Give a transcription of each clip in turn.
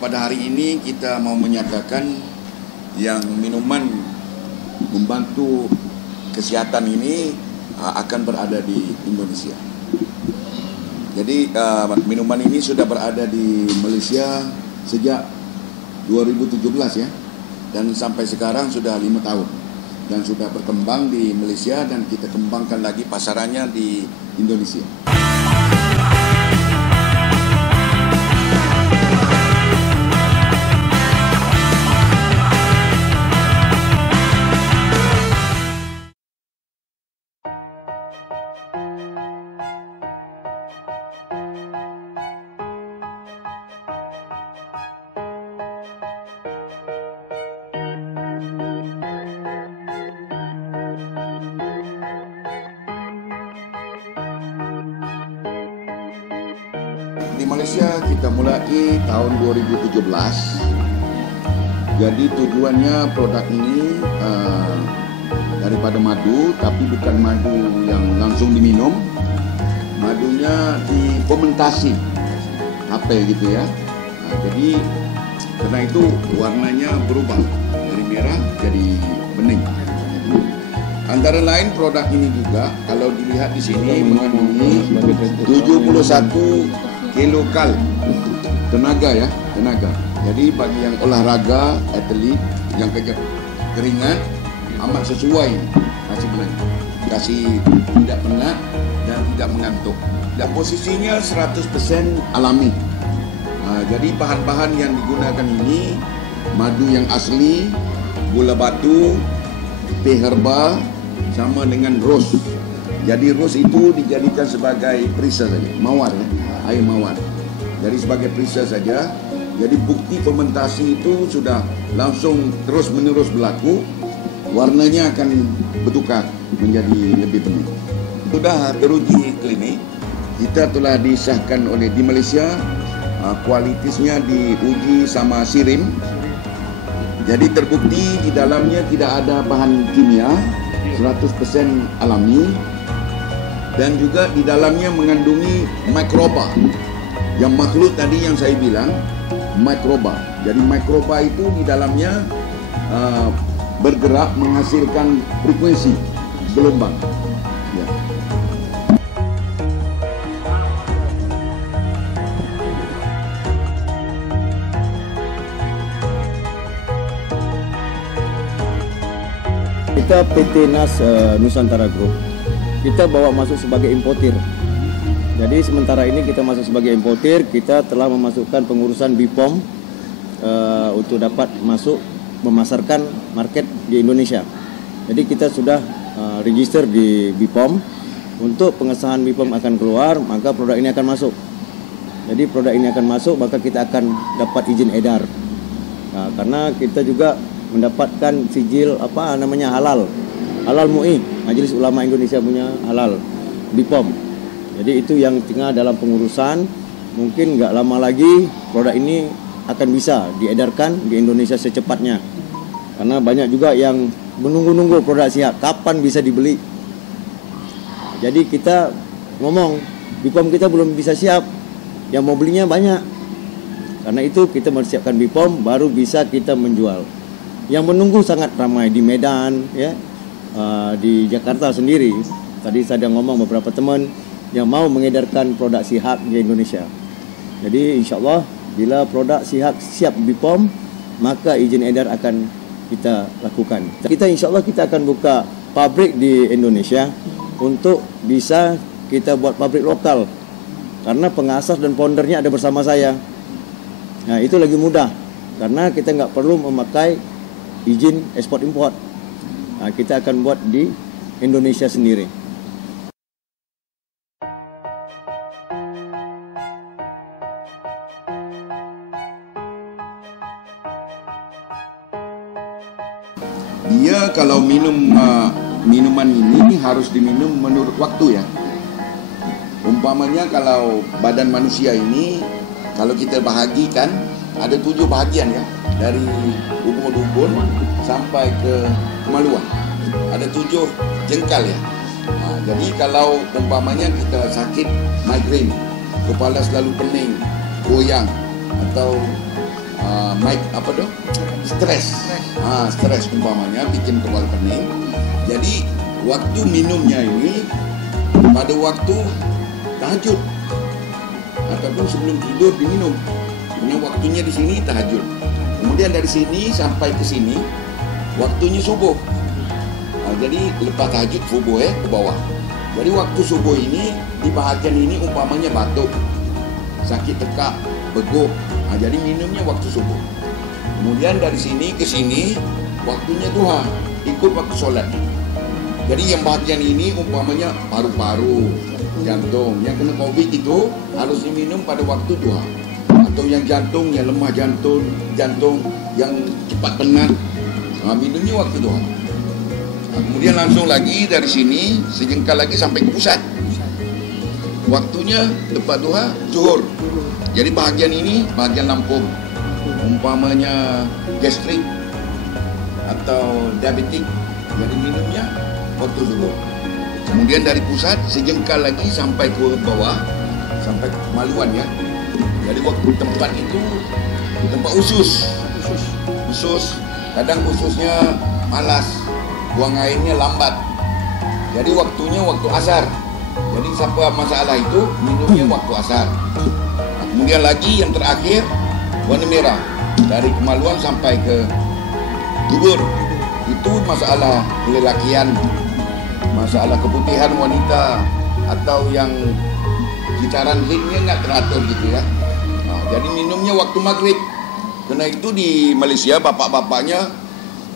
Pada hari ini kita mau menyatakan yang minuman membantu kesehatan ini akan berada di Indonesia. Jadi minuman ini sudah berada di Malaysia sejak 2017 ya, dan sampai sekarang sudah 5 tahun dan sudah berkembang di Malaysia, dan kita kembangkan lagi pasarannya di Indonesia. Di Malaysia kita mulai tahun 2017. Jadi tujuannya produk ini daripada madu, tapi bukan madu yang langsung diminum. Madunya difermentasi, apel gitu ya. Jadi karena itu warnanya berubah dari merah jadi bening. Antara lain produk ini juga kalau dilihat di sini mengandungi 71 kilokal tenaga ya, tenaga. Jadi bagi yang olahraga, atlet, yang kerja keringat, amat sesuai kasih tidak penat dan tidak mengantuk. Dan posisinya 100% alami. Jadi bahan-bahan yang digunakan ini madu yang asli, gula batu, teh herba, sama dengan rose. Jadi rose itu dijadikan sebagai perisa saja, mawar ya, air mawar. Jadi sebagai perisa saja. Jadi bukti fermentasi itu sudah langsung terus menerus berlaku. Warnanya akan bertukar menjadi lebih bening. Sudah teruji klinik. Kita telah disahkan oleh di Malaysia. Kualitasnya diuji sama SIRIM. Jadi terbukti di dalamnya tidak ada bahan kimia, 100% alami, dan juga di dalamnya mengandungi mikroba. Yang makhluk tadi yang saya bilang mikroba. Jadi mikroba itu di dalamnya bergerak menghasilkan frekuensi gelombang. Ya. Kita PT NAS Nusantara Group, kita bawa masuk sebagai importir. Jadi sementara ini kita masuk sebagai importir, kita telah memasukkan pengurusan BPOM untuk dapat masuk memasarkan market di Indonesia. Jadi kita sudah register di BPOM. Untuk pengesahan BPOM akan keluar, maka produk ini akan masuk. Jadi produk ini akan masuk, maka kita akan dapat izin edar. Nah, karena kita juga mendapatkan sijil halal MUI, Majelis Ulama Indonesia punya halal BPOM. Jadi itu yang tengah dalam pengurusan. Mungkin nggak lama lagi produk ini akan bisa diedarkan di Indonesia secepatnya. Karena banyak juga yang menunggu-nunggu produk siap, kapan bisa dibeli. Jadi kita ngomong, BPOM kita belum bisa siap, yang mau belinya banyak. Karena itu kita mempersiapkan BPOM, baru bisa kita menjual. Yang menunggu sangat ramai di Medan, ya, di Jakarta sendiri. Tadi saya ada ngomong beberapa teman yang mau mengedarkan produk Sihak di Indonesia. Jadi insya Allah bila produk Sihak siap BPOM, maka izin edar akan kita lakukan. Kita insya Allah kita akan buka pabrik di Indonesia untuk bisa kita buat pabrik lokal. Karena pengasas dan foundernya ada bersama saya. Nah itu lagi mudah, karena kita nggak perlu memakai izin ekspor import. Nah, kita akan buat di Indonesia sendiri. Dia kalau minum minuman ini harus diminum menurut waktu ya. Umpamanya kalau badan manusia ini, kalau kita bahagikan, ada 7 bahagian ya. Dari ubun-ubun sampai ke kemaluan. Ada 7 jengkal ya. Jadi kalau umpamanya kita sakit migrain, kepala selalu pening, goyang, atau stres. Stres umpamanya bikin kepala pening. Jadi waktu minumnya ini pada waktu tahajud ataupun sebelum tidur diminum. Karena waktunya di sini tahajud. Kemudian dari sini sampai ke sini waktunya subuh. Jadi lepas tahajud subuh ke bawah. Jadi waktu subuh ini di bahagian ini umpamanya batuk, sakit tekak, beguk. Jadi minumnya waktu subuh. Kemudian dari sini ke sini waktunya duha, ikut waktu sholat. Jadi yang bahagian ini umpamanya paru-paru, jantung. Yang kena COVID itu harus diminum pada waktu duha. Atau yang jantung, yang lemah jantung, yang cepat penat, minumnya waktu duha. Kemudian langsung lagi dari sini sejengkal lagi sampai ke pusat. Waktunya lepas duha, zuhur. Jadi bahagian ini bahagian lambung. Umpamanya gastrik atau diabetik, jadi minumnya waktu zuhur. Kemudian dari pusat sejengkal lagi sampai ke bawah, sampai ke kemaluan ya. Jadi waktu tempat itu tempat usus. Kadang ususnya malas, buang airnya lambat. Jadi waktunya waktu asar. Jadi siapa masalah itu minumnya waktu asar. Kemudian lagi yang terakhir warna merah dari kemaluan sampai ke dubur. Itu masalah kelelakian, masalah keputihan wanita atau yang gitaran ritmenya nggak teratur gitu ya. Jadi minumnya waktu maghrib. Karena itu di Malaysia bapak-bapaknya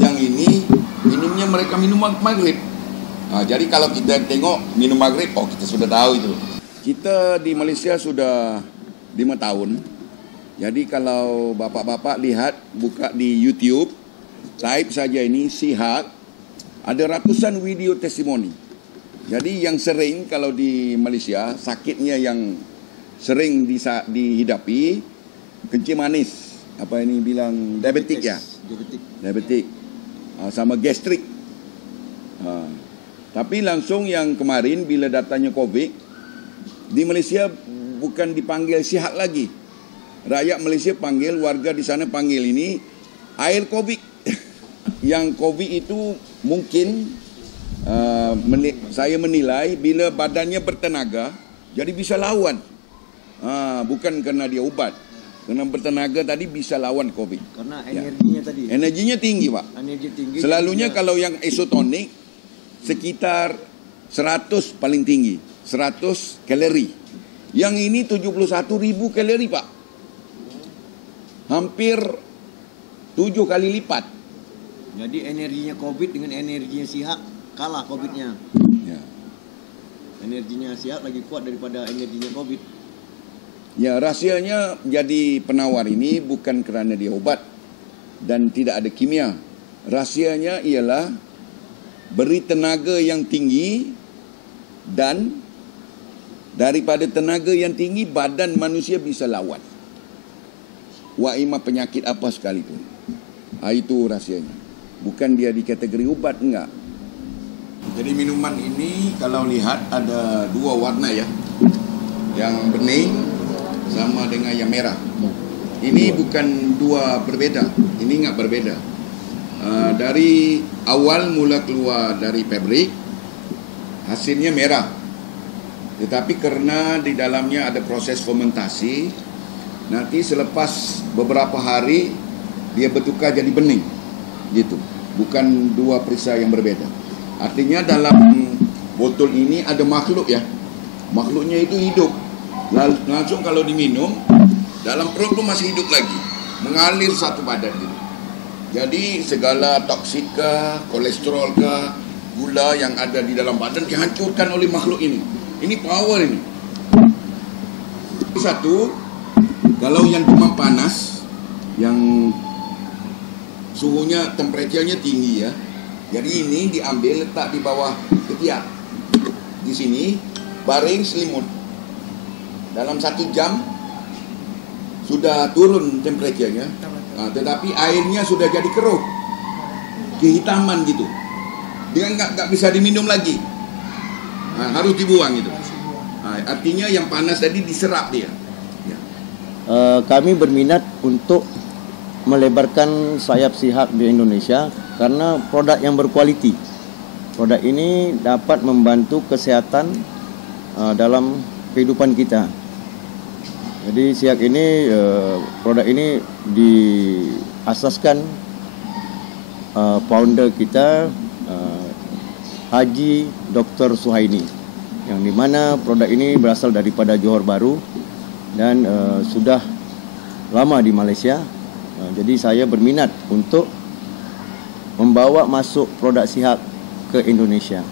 yang ini minumnya mereka minum maghrib. Jadi kalau kita tengok minum maghrib, kita sudah tahu itu. Kita di Malaysia sudah 5 tahun. Jadi kalau bapak-bapak lihat, buka di YouTube, type saja ini Sihat, ada ratusan video testimoni. Jadi yang sering kalau di Malaysia, sakitnya yang sering dihidapi, kencing manis, apa ini bilang diabetik ya? Diabetik. Sama gastrik. Tapi langsung yang kemarin bila datanya COVID, di Malaysia bukan dipanggil Sihat lagi. Rakyat Malaysia panggil, warga di sana panggil ini air COVID. Yang COVID itu mungkin saya menilai bila badannya bertenaga, jadi bisa lawan. Bukan karena dia ubat. Karena bertenaga tadi bisa lawan COVID. Karena energinya tadi. Energinya tinggi, Pak. Energi tinggi. Selalunya kalau yang isotonik sekitar 100 paling tinggi, 100 kalori. Yang ini 71.000 kalori, Pak. Hampir 7 kali lipat. Jadi energinya COVID dengan energinya Sihat kalah COVID-nya. Ya. Energinya Sihat lagi kuat daripada energinya COVID. Ya, rahsianya jadi penawar ini bukan kerana dia obat dan tidak ada kimia. Rahsianya ialah beri tenaga yang tinggi dan daripada tenaga yang tinggi badan manusia bisa lawan waimah penyakit apa sekalipun. Itu rahsianya. Bukan dia di kategori obat, enggak. Jadi minuman ini kalau lihat ada 2 warna ya. Yang bening sama dengan yang merah. Ini bukan 2 berbeda. Ini enggak berbeda. Dari awal mula keluar dari pabrik, hasilnya merah. Tetapi karena di dalamnya ada proses fermentasi, nanti selepas beberapa hari dia bertukar jadi bening. Gitu. Bukan 2 perisa yang berbeda. Artinya dalam botol ini ada makhluk ya. Makhluknya itu hidup. Langsung kalau diminum, dalam perut tu masih hidup lagi. Mengalir satu badan gitu. Jadi segala toksik kah, kolesterol kah, gula yang ada di dalam badan dihancurkan oleh makhluk ini. Ini power ini. Satu, kalau yang demam panas, yang suhunya, temperaturnya tinggi ya. Jadi ini diambil letak di bawah ketiak. Di sini baring selimut. Dalam 1 jam sudah turun temperaturnya. Tetapi airnya sudah jadi keruh, kehitaman gitu. Dia nggak bisa diminum lagi. Harus dibuang gitu. Artinya yang panas tadi diserap dia. Ya. Kami berminat untuk melebarkan sayap Siak di Indonesia karena produk yang berkualiti. Produk ini dapat membantu kesehatan dalam kehidupan kita. Jadi Siak ini, produk ini diasaskan founder kita Haji Dr. Suhaini, yang dimana produk ini berasal daripada Johor Bahru dan sudah lama di Malaysia. Jadi saya berminat untuk membawa masuk produk Siak ke Indonesia.